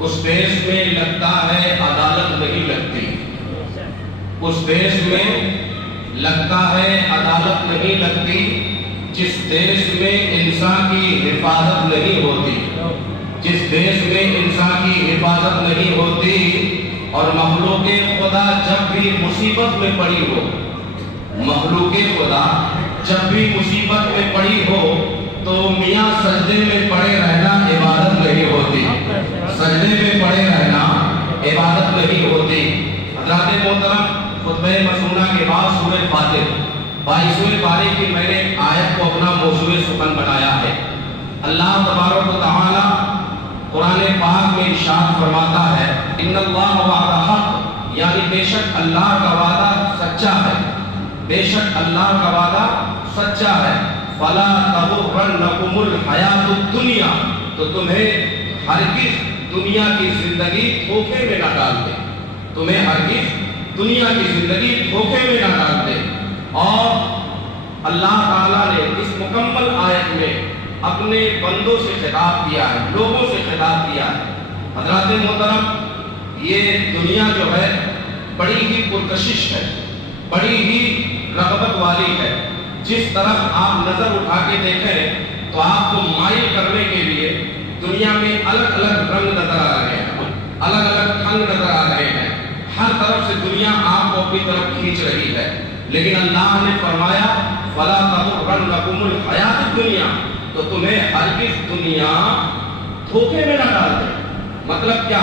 اس دیش میں لگتا ہے عدالت نہیں لگتی، اس دیش میں لگتا ہے عدالت نہیں لگتی جس دیش میں انسان کی حفاظت نہیں ہوتی، جس دیش میں انسان کی حفاظت نہیں ہوتی اور مخلوق خدا جب بھی مصیبت میں پڑی ہو، مخلوق خدا جب بھی مصیبت میں پڑی ہو تو میاں سجدے میں پڑے رہنا عبادت نہیں ہوتی، سجدے میں پڑے رہنا عبادت نہیں ہوتی۔ حضرات محترم، خطبہ مسنونہ کے بعد سورہ فاتر 22ویں پارے کی میں نے آیت کو اپنا موضوع سخن بنایا ہے۔ اللہ تبارک و تعالی قرآن پاک میں ارشاد فرماتا ہے ان اللہ وعد حق، یعنی بے شک اللہ کا وعدہ سچا ہے، بے شک اللہ کا وعدہ سچا ہے۔ فلا تغرنکم الحیات الدنیا، تو تمہیں ہرگز دنیا کی زندگی دھوکے میں نہ ڈال دے، تمہیں ہرگز دنیا کی زندگی دھوکے میں نہ ڈال دے۔ اور اللہ تعالیٰ نے اس مکمل آیت میں اپنے بندوں سے خطاب کیا ہے، لوگوں سے خطاب کیا ہے۔ حضرات محترم، یہ دنیا جو ہے بڑی ہی پرکشش ہے، بڑی ہی رغبت والی ہے۔ جس طرف آپ نظر اٹھا کے دیکھیں تو آپ کو مائل کرنے کے لیے دنیا میں الگ الگ رنگ نظر آ رہے ہیں، الگ الگ ڈھنگ نظر آ رہے ہیں، ہر طرف سے دنیا آپ کو اپنی طرف کھینچ رہی ہے۔ لیکن اللہ نے فرمایا فلا تغرنکم الحیات الدنیا، تو تمہیں ہرگز دنیا دھوکے میں نہ ڈال دے۔ مطلب کیا؟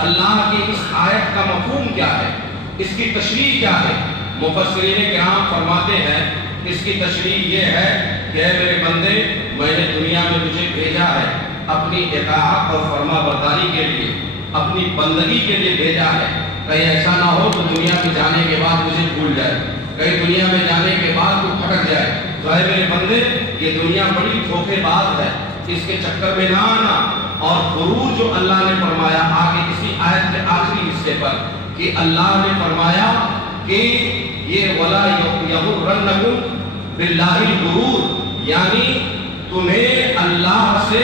اللہ کی اس آیت کا مفہوم کیا ہے، اس کی تشریح کیا ہے؟ مفسرین کرام فرماتے ہیں اس کی تشریح یہ ہے کہ اے میرے بندے، میں نے دنیا میں تجھے بھیجا ہے اپنی اطاعت اور فرما برداری کے لیے، اپنی بندگی کے لیے بھیجا ہے۔ کہیں ایسا نہ ہو تو دنیا میں جانے کے بعد مجھے بھول جائے، کہیں دنیا میں جانے کے بعد تو پھٹک جائے۔ تو اے میرے بندے، یہ دنیا بڑی دھوکے باز ہے، اس کے چکر میں نہ آنا۔ اور غرور جو اللہ نے فرمایا آگے اسی آیت کے آخری حصے پر کہ اللہ نے فرمایا کہ یہ وَلَا يَغُرَّنَّكُمْ بِاللَّهِ الْغُرُورُ، یعنی تمہیں اللہ سے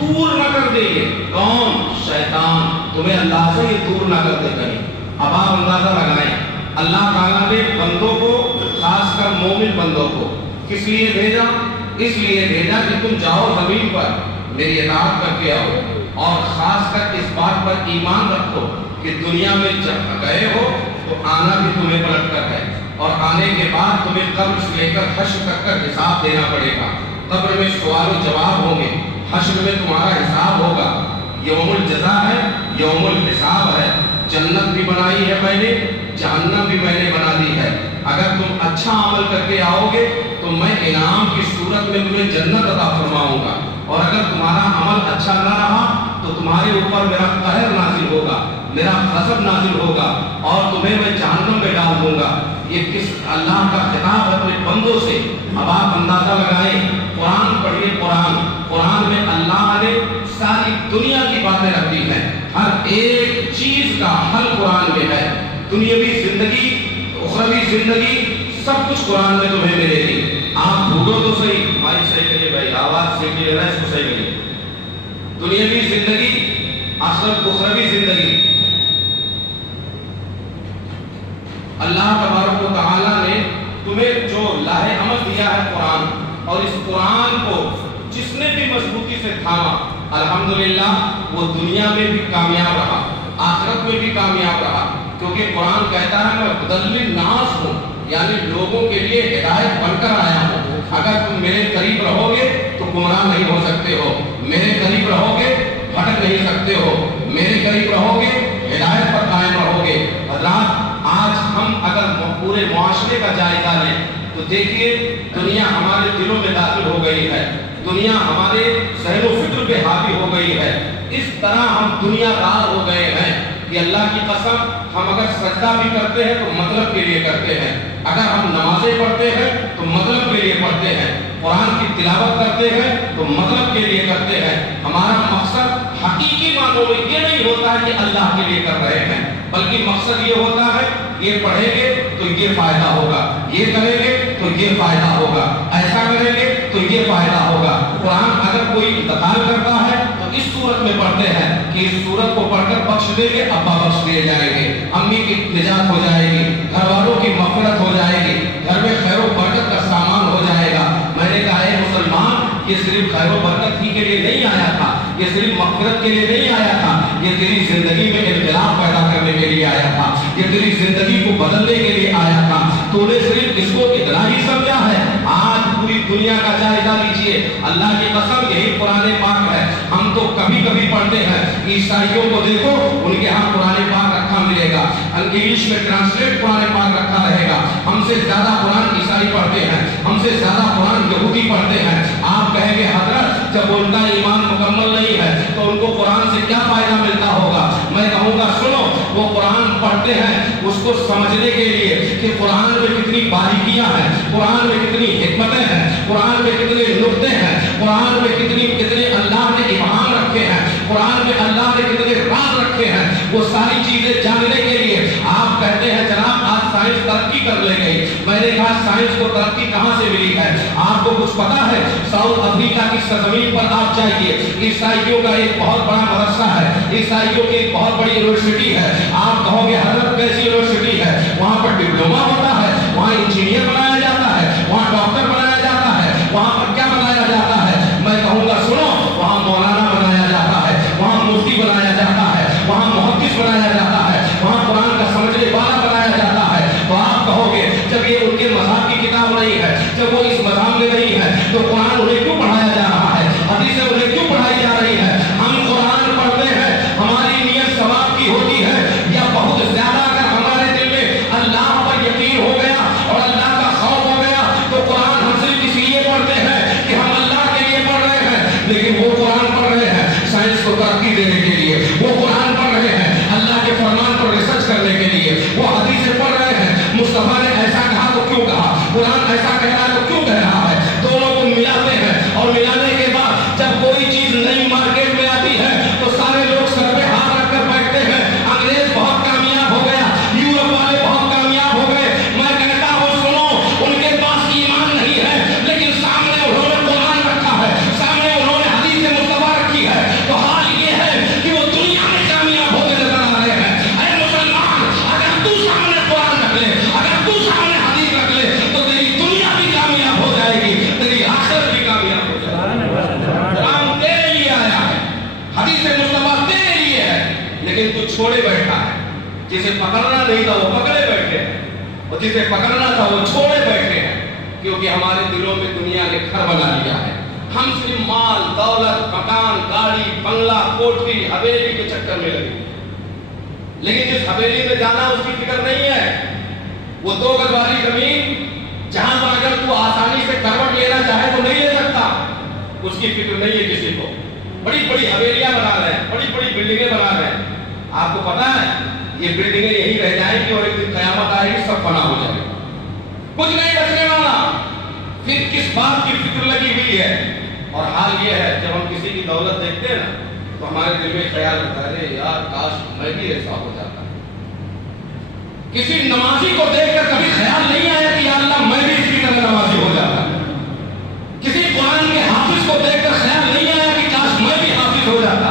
دور نہ کر دے۔ یہ کون؟ شیطان تمہیں اللہ سے یہ دور نہ کر دے کہیں۔ اب آپ اندازہ لگائیں، اللہ تعالیٰ نے بندوں کو، خاص کر مومن بندوں کو کس لیے بھیجا؟ اس لیے بھیجا کہ تم جاؤ زمین پر میری اطاعت کر کے آؤ، اور خاص کر اس بات پر ایمان رکھو کہ دنیا میں جب گئے ہو تو آنا بھی تمہیں پلٹ کر ہے، اور آنے کے بعد تمہیں قبر سے لے کر حشر تک کا حساب دینا پڑے گا۔ قبر میں سوال و جواب ہوں گے، حشر میں تمہارا حساب ہوگا۔ یوم الجزا ہے، یوم الحساب ہے۔ جنت بھی بنائی ہے میں نے، جہنم بھی میں نے بنا دی ہے۔ اگر تم اچھا عمل کر کے آؤ گے تو میں انعام کی صورت میں تمہیں جنت عطا فرماؤں گا، اور اگر تمہارا عمل اچھا نہ رہا تو تمہارے اوپر میرا قہر نازل ہوگا، میرا غضب نازل ہوگا، اور تمہیں میں جہنم میں ڈال دوں گا۔ یہ کس اللہ کا خطاب اپنے بندوں سے۔ اب آپ اندازہ لگائیں، قرآن پڑھیے، قرآن میں اللہ نے ساری دنیا کی باتیں رکھ دی ہیں، ہر ایک چیز کا حل قرآن میں ہے۔ دنیاوی زندگی، اخروی زندگی، سب کچھ قرآن میں تمہیں ملے گی۔ آپ ڈھونڈو تو صحیح، مائک صحیح کریے بھائی، آواز صحیح کریے، اس کو صحیح کریے۔ دنیاوی زندگی، اخروی زندگی، اللہ تبارک و تعالیٰ نے تمہیں جو لاہ عمل دیا ہے قرآن، اور اس قرآن کو جس نے بھی مضبوطی سے تھاما، الحمدللہ وہ دنیا میں بھی کامیاب رہا، آخرت میں بھی کامیاب رہا۔ کیونکہ قرآن کہتا ہے میں ہدی للناس ہوں، یعنی لوگوں کے لیے ہدایت بن کر آیا ہوں۔ اگر تم میرے قریب رہو گے تو گمراہ نہیں ہو سکتے ہو، میرے قریب رہو گے بھٹک نہیں سکتے ہو، میرے قریب رہو گے ہدایت پر قائم رہو گے۔ حضرات، آج ہم اگر پورے معاشرے کا جائزہ لیں تو دیکھیے دنیا ہمارے دلوں میں داخل ہو گئی ہے، دنیا ہمارے ذہن و فکر پہ حاوی ہو گئی ہے۔ اس طرح ہم دنیا دار ہو گئے ہیں کہ اللہ کی قسم، ہم اگر سجدہ بھی کرتے ہیں تو مطلب کے لیے کرتے ہیں، اگر ہم نمازیں پڑھتے ہیں تو مطلب کے لیے پڑھتے ہیں، قرآن کی تلاوت کرتے ہیں تو مطلب کے لیے کرتے ہیں۔ ہمارا مقصد حقیقی معنوں میں یہ نہیں ہوتا ہے کہ اللہ کے لیے کر رہے ہیں، بلکہ مقصد یہ ہوتا ہے یہ پڑھیں گے تو یہ فائدہ ہوگا، یہ کریں گے تو یہ فائدہ ہوگا، ایسا کریں گے تو یہ فائدہ ہوگا۔ قرآن اگر کوئی انتقال کرتا ہے تو اس صورت میں پڑھتے ہیں کہ اس सूरत को पढ़कर बख्श देंगे, अब्बा बख्श दिए जाएंगे, अम्मी की निजात हो जाएगी, घर वालों की मग़फ़िरत हो जाएगी, घर में खैर व बरकत का सामान हो जाएगा। मैंने कहा है मुसलमान, ये सिर्फ खैर व बरकत ही के लिए नहीं आया था, ये सिर्फ मग़फ़िरत के लिए नहीं आया था, ये तेरी जिंदगी में इन्क़िलाब पैदा करने के लिए आया था, ये तेरी जिंदगी को बदलने के लिए आया था। तूने सिर्फ इसको इतना ही समझा है। आज पूरी दुनिया का जायजा लीजिए, अल्लाह की कसम यही कुरान पाक है। हम तो कभी कभी पढ़ते हैं, ईसाइयों को देखो, उनके यहाँ कुरान पाक रखा मिलेगा, इंग्लिश में ट्रांसलेट कुरान पाक रखा रहेगा। हमसे ज्यादा कुरान ईसाई पढ़ते हैं, हमसे ज्यादा कुरान यहूदी पढ़ते हैं। आप कहेंगे हजरत जब उनका ईमान मुकम्मल नहीं है तो उनको कुरान से क्या फायदा मिलता होगा? मैं कहूँगा सुनो, वो कुरान पढ़ते हैं उसको समझने के लिए कि कुरान में कितनी बारीकियां हैं, कुरान में कितनी हिकमतें हैं, कुरान में कितने नुक्ते हैं, कुरान में कितने अल्लाह ने इमाम रखे हैं, कुरान में अल्लाह ने कितने राज रखे हैं, वो सारी चीजें जानने के लिए। आप कहते हैं जनाब आज साइंस तरक्की कर ले गई। मैंने कहा साइंस को तरक्की कहाँ से मिली है? आपको कुछ पता है? साउथ अफ्रीका की सरजमीन पर आप जाइए, ईसाइयों का एक बहुत बड़ा मदरसा है, ईसाइयों की एक बहुत बड़ी यूनिवर्सिटी है। आप कहोगे हजरत कैसी यूनिवर्सिटी है? वहाँ पर डिप्लोमा होता है, वहाँ इंजीनियर बनाया जाता है, वहाँ डॉक्टर बनाया जाता है, वहाँ पर क्या बनाया जाता है? मैं कहूँगा सुनो, वहाँ मौलाना बनाया जाता है, वहाँ मुफ्ती बनाया जाता है, वहाँ मुहद्दिस बनाया जाता है, वहाँ कुरान का समझने वाला बनाया जाता है। तो आप कहोगे जब ये उनके मज़हब की किताब नहीं है, जब वो इस मज़हब में नहीं है, तो कुरान उन्हें क्यों पढ़ाया जा रहा है? हदीसें उन्हें क्यों पढ़ाई जा रही है? हम कुरान पढ़ते हैं, हमारी नीयत सवाब की होती है, या बहुत ज्यादा अगर हमारे दिल में अल्लाह पर यकीन हो गया और अल्लाह का खौफ हो गया तो कुरान हम सिर्फ इसलिए पढ़ते हैं कि हम अल्लाह के लिए पढ़ रहे हैं। लेकिन वो कुरान पढ़ रहे हैं साइंस को तरक्की देने के लिए, वो कुरान पढ़ रहे हैं अल्लाह के फरमान पर रिसर्च करने के लिए, वो हदीसें पढ़ रहे हैं मुस्तफा ने ऐसा कहा तो क्यों कहा, कुरान ऐसा कह रहा है तो क्यों कह रहा है। दोनों को मिलाते हैं और मिलाने के बाद जब कोई चीज नई मार्केट में आती है तो सारे लोग सर पे हाथ रखकर बैठते हैं। अंग्रेज बहुत कामयाब हो गया, यूरोप वाले बहुत कामयाब हो गए। मैं कहता हूँ सुनो, उनके पास ईमान नहीं है लेकिन सामने उन्होंने कुरान रखा है, सामने उन्होंने हदीस मुस्तफा रखी है। तो हाल ये है कि वो दुनिया में कामयाब होते नजर आ रहे हैं। अरे मुसलमान, अगर तू सामने कुरान रख ले, अगर तू सामने हदीस रख ले तो तेरी दुनिया भी कामयाब हो जाएगी, तेरी आखिरत भी कामयाब हो जाएगी। कुरान तेरे लिए आया है, हदीस मुस्तफा तेरे लिए है, लेकिन तू छोड़े बैठा है। जिसे पकड़ना नहीं था वो पकड़े बैठे हैं, और जिसे पकड़ना था वो छोड़े बैठे हैं, क्योंकि हमारे दिलों में दुनिया ने घर बना लिया है। हम सिर्फ माल दौलत, मकान, गाड़ी, बंगला, कोठरी, हवेली के चक्कर में लगे, लेकिन जिस हवेली में जाना उसकी फिक्र नहीं है। वो 2 गज वाली जमीन जहां पर अगर तू आसानी से करवट लेना चाहे तो नहीं ले सकता, उसकी फिक्र नहीं है किसी को। बड़ी बड़ी हवेलियां बना रहे हैं, बड़ी बड़ी बिल्डिंगें बना रहे हैं। आपको पता है ये बिल्डिंगें यही रह जाएंगी और एक दिन कयामत आएगी, सब फना हो जाएगा, कुछ नहीं बचने वाला। फिर किस बात की फिक्र लगी हुई है? और हाल ये है जब हम किसी की दौलत देखते हैं ना तो हमारे दिल में ख्याल आता है यार काश मैं भी ऐसा हो जाता। किसी नमाजी को देखकर कभी ख्याल नहीं आया कि या अल्लाह मैं भी इसकी तरह नमाजी हो जाता। किसी कुरान के हाफिज को देखकर ख्याल नहीं आया कि काश मैं भी हाफिज हो जाता।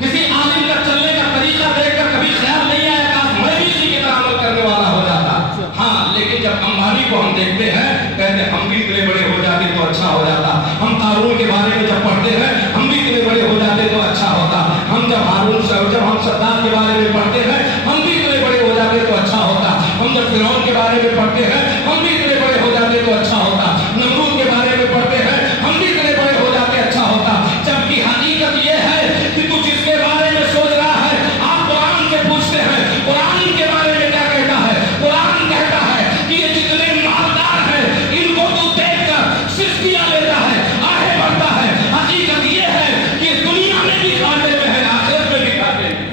किसी आलिम का चलने का तरीका देखकर कभी ख्याल नहीं आया काश मैं भी इसी की तरह अमल करने वाला हो जाता। हाँ, लेकिन जब अंबानी को हम देखते हैं कहते हम भी इतने बड़े हो जाते तो अच्छा हो जाता। हम कारून के बारे में जब पढ़ते हैं हम भी इतने बड़े हो जाते तो अच्छा होता। हम जब हारून जब हम सद्दाम के बारे में पढ़ते हैं हम भी इतने बड़े हो जाते तो अच्छा होता। हम जब फिरौन के बारे में पढ़ते हैं हम भी इतने बड़े हो जाते तो अच्छा होता। नमरूद के बारे में पढ़ते हैं हम भी इतने बड़े हो जाते अच्छा होता। जबकि हकीकत ये है कि तू जिसके बारे में सोच रहा है, आप कुरान से पूछते हैं कुरान के बारे में क्या कहता है? कुरान कहता है कि ये जितने मालदार हैं इनको तू देखकर सिस्कियां लेता है, आहें भरता है। हकीकत ये है कि दुनिया में भी घाटे में है, आखिरत में भी घाटे में।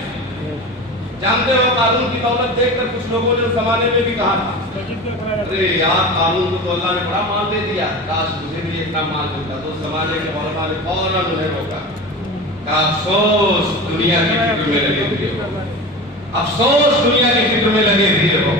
जानते हो कानून की दौलत देखकर कुछ लोगों ने उस जमाने में भी कहा था अरे यार कानून को तो अल्लाह ने बड़ा माल दे दिया, काश मुझे भी इतना माल मिलता। तो उस जमाने के उलमा ने फौरन उन्हें रोका। अफसोस दुनिया की फिक्र में लगे हुए हो, अफसोस दुनिया की फिक्र में लगे हुए हो।